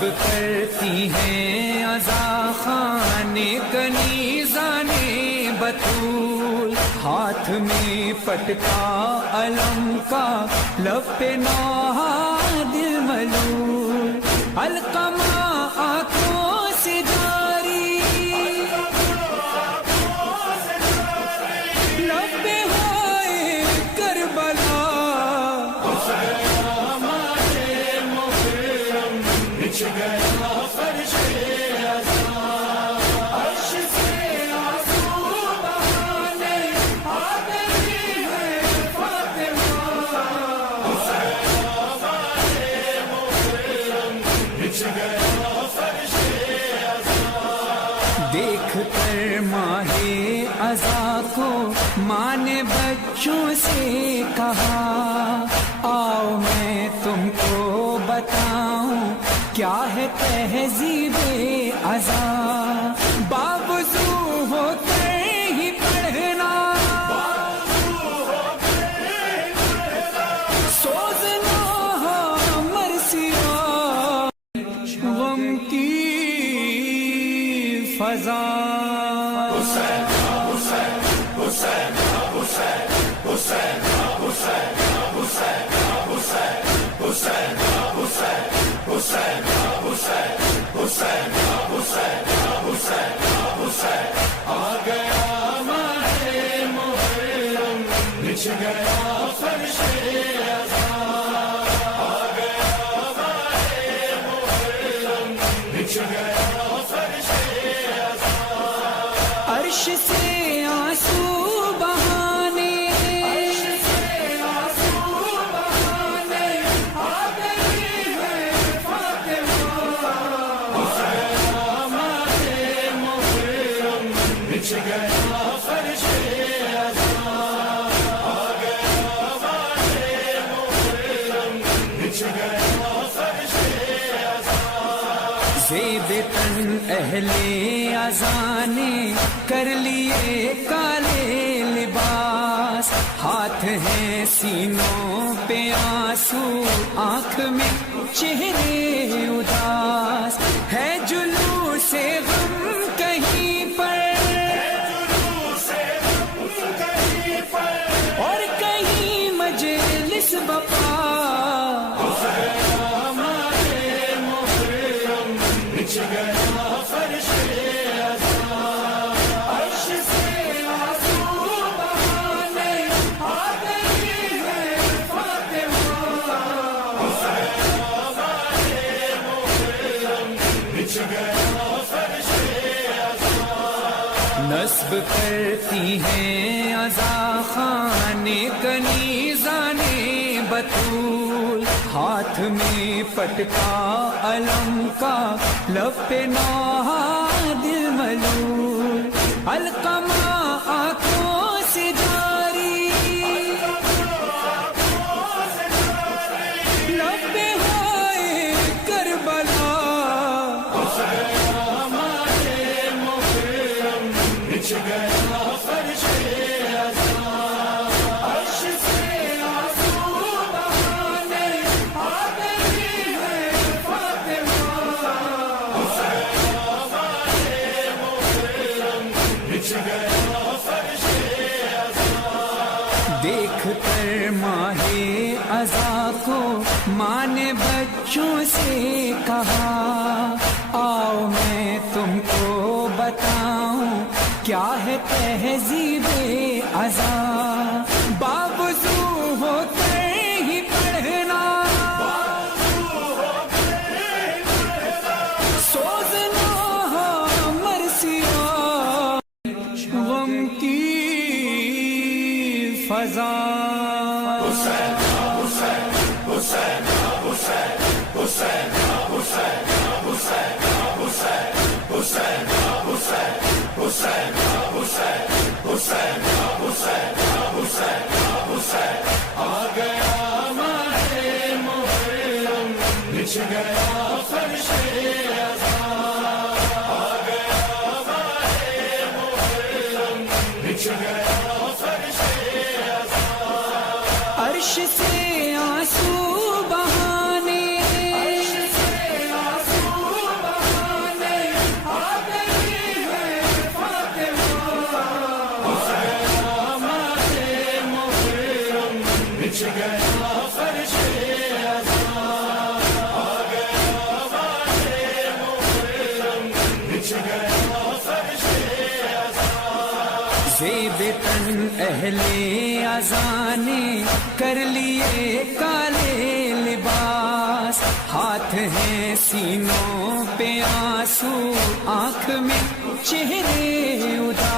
نصب کرتی ہیں عزا خانے کنیزانے بطول، ہاتھ میں پٹکا علم کا لب پہ نوحہ دل ملول، علقمہ آنکھوں سے جاری لب پہ ہوئے کربلا، بچھ گیا فرش عزا، عرش سے آنسو بہانے آ گئی ہے فاطمہ، بچھ گیا فرش عزا، دیکھ کر ماہ عزا کو ماں نے بچوں سے کہا، آؤ میں تم کو بتاؤں کیا ہے تہذیب عزا، باوضو ہو کر ہی پڑھنا، سوزنا مرثیہ غم کی فضا، حسین حسین حسین حسین حسین حسین حسین حسین حسین حسین حسین حسین حسین حسین حسین حسین، آ گیا ماہ محرم، بچھ گیا فرش عزا، آ گیا ماہ محرم، بچھ گیا فرش عزا، عرش سے آنسو بہانے، عرش سے آنسو بہانے آ گئی ہے فاطمہ، بچھ گیا فرش عزا، آ گیا ماہ محرم، بچھ گیا فرش عزا، زیب تن اہل عزا نے کر لیے کالے لباس، ہاتھ ہیں سینوں پہ آنسو، آنکھ میں چہرے اداس، ہے جلوس غم کہیں پر اور کہیں مجلس بقا، بچھ گیا فرش عزا، عرش سے آنسو بہانے آ گئی ہے فاطمہ، بچھ گیا فرش عزا، نصب کرتی ہیں عزا خانے کنیزانے بطول، ہاتھ میں پٹکا علم کا لب پہ نوحہ دل ملول، علقمہ آنکھوں سے جاری لب پہ ہوئے کربلا، بچھ گیا فرش عزا، عرش سے آنسو بہانے آ گئی ہے فاطمہ، بچھ گیا فرش عزا، دیکھ کر ماہ عزا کو ماں نے بچوں سے کہا، آؤ میں تم کو بتاؤں کیا ہے تہذیب عزا، باوضو ہو کر ہی پڑھنا، سوزنا مرثیہ غم کی فضا، حسین حسین حسین حسین حسین حسین حسین حسین حسین حسین حسین حسین حسین حسین حسین حسین، آ گیا ماہ محرم، بچھ گیا فرش عزا، آ گیا ماہ محرم، بچھ گیا فرش عزا، عرش سے آنسو بہانے، عرش سے آنسو زیب تن اہل اذانے کر لیے کالے لباس، ہاتھ ہیں سینوں پہ آنسو، آنکھ میں چہرے اداس،